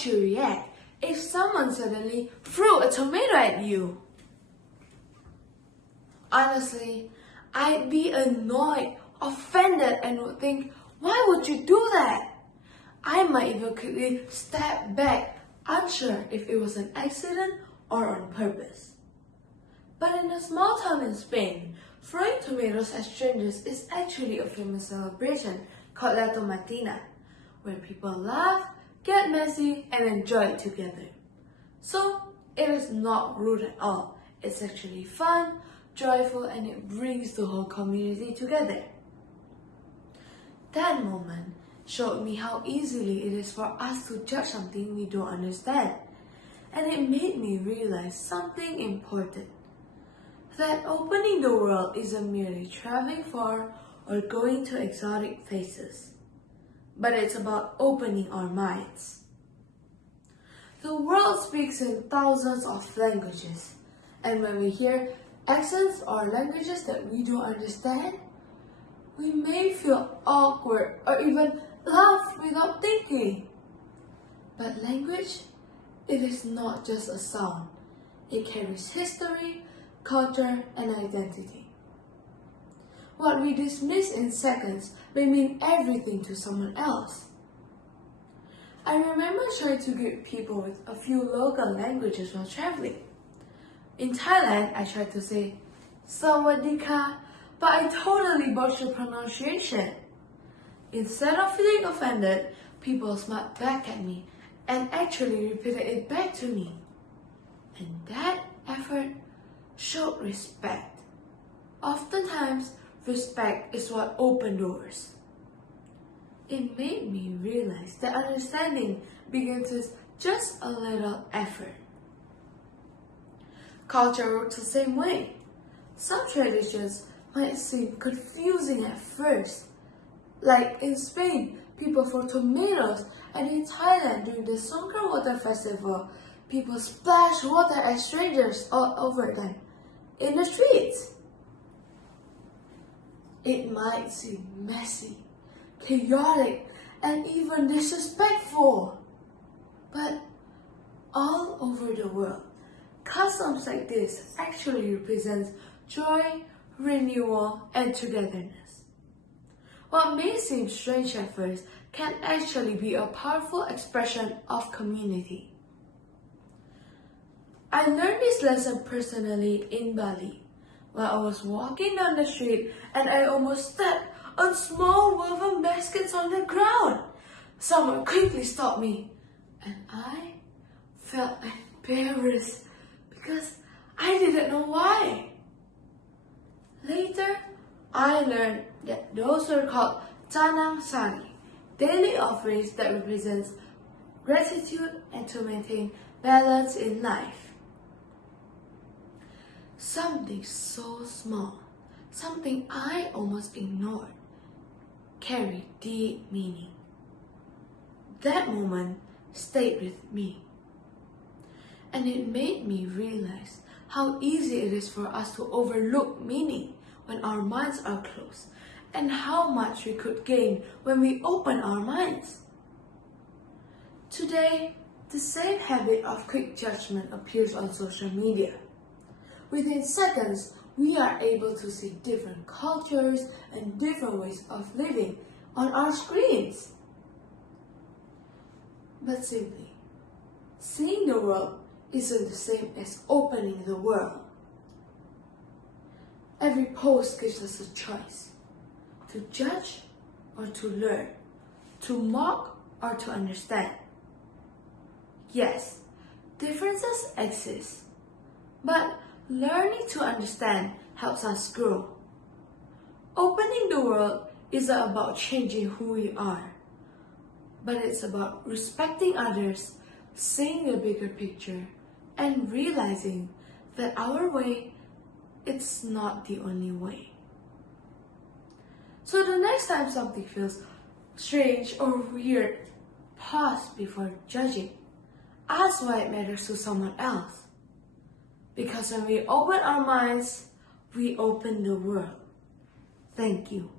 would you react if someone suddenly threw a tomato at you? Honestly, I'd be annoyed, offended, and would think, why would you do that? I might even quickly step back, unsure if it was an accident or on purpose. But in a small town in Spain, throwing tomatoes at strangers is actually a famous celebration called La Tomatina, where people laugh, get messy, and enjoy it together. So, it is not rude at all. It's actually fun, joyful, and it brings the whole community together. That moment showed me how easily it is for us to judge something we don't understand. And it made me realize something important. That opening the world isn't merely traveling far or going to exotic places, but it's about opening our minds. The world speaks in thousands of languages, and when we hear accents or languages that we don't understand, we may feel awkward or even laugh without thinking. But language, it is not just a sound. It carries history, culture, and identity. What we dismiss in seconds may mean everything to someone else. I remember trying to greet people with a few local languages while traveling. In Thailand, I tried to say Sawadika, but I totally butchered pronunciation. Instead of feeling offended, people smiled back at me and actually repeated it back to me. And that effort showed respect. Oftentimes, respect is what opened doors. It made me realize that understanding begins with just a little effort. Culture works the same way. Some traditions might seem confusing at first. Like in Spain, people throw tomatoes, and in Thailand during the Songkran Water Festival, people splash water at strangers all over them in the streets. It might seem messy, chaotic, and even disrespectful. But all over the world, customs like this actually represent joy, renewal, and togetherness. What may seem strange at first can actually be a powerful expression of community. I learned this lesson personally in Bali, while I was walking down the street and I almost stepped on small woven baskets on the ground. Someone quickly stopped me, and I felt embarrassed because I didn't know why. Later, I learned that those were called Tanang Sari, daily offerings that represent gratitude and to maintain balance in life. Something so small, something I almost ignored, carried deep meaning. That moment stayed with me, and it made me realize how easy it is for us to overlook meaning when our minds are closed, and how much we could gain when we open our minds. Today, the same habit of quick judgment appears on social media. Within seconds, we are able to see different cultures and different ways of living on our screens. But simply, seeing the world isn't the same as opening the world. Every post gives us a choice to judge or to learn, to mock or to understand. Yes, differences exist, but learning to understand helps us grow. Opening the world isn't about changing who we are, but it's about respecting others, seeing the bigger picture, and realizing that our way, it's not the only way. So the next time something feels strange or weird, pause before judging. Ask why it matters to someone else. Because when we open our minds, we open the world. Thank you.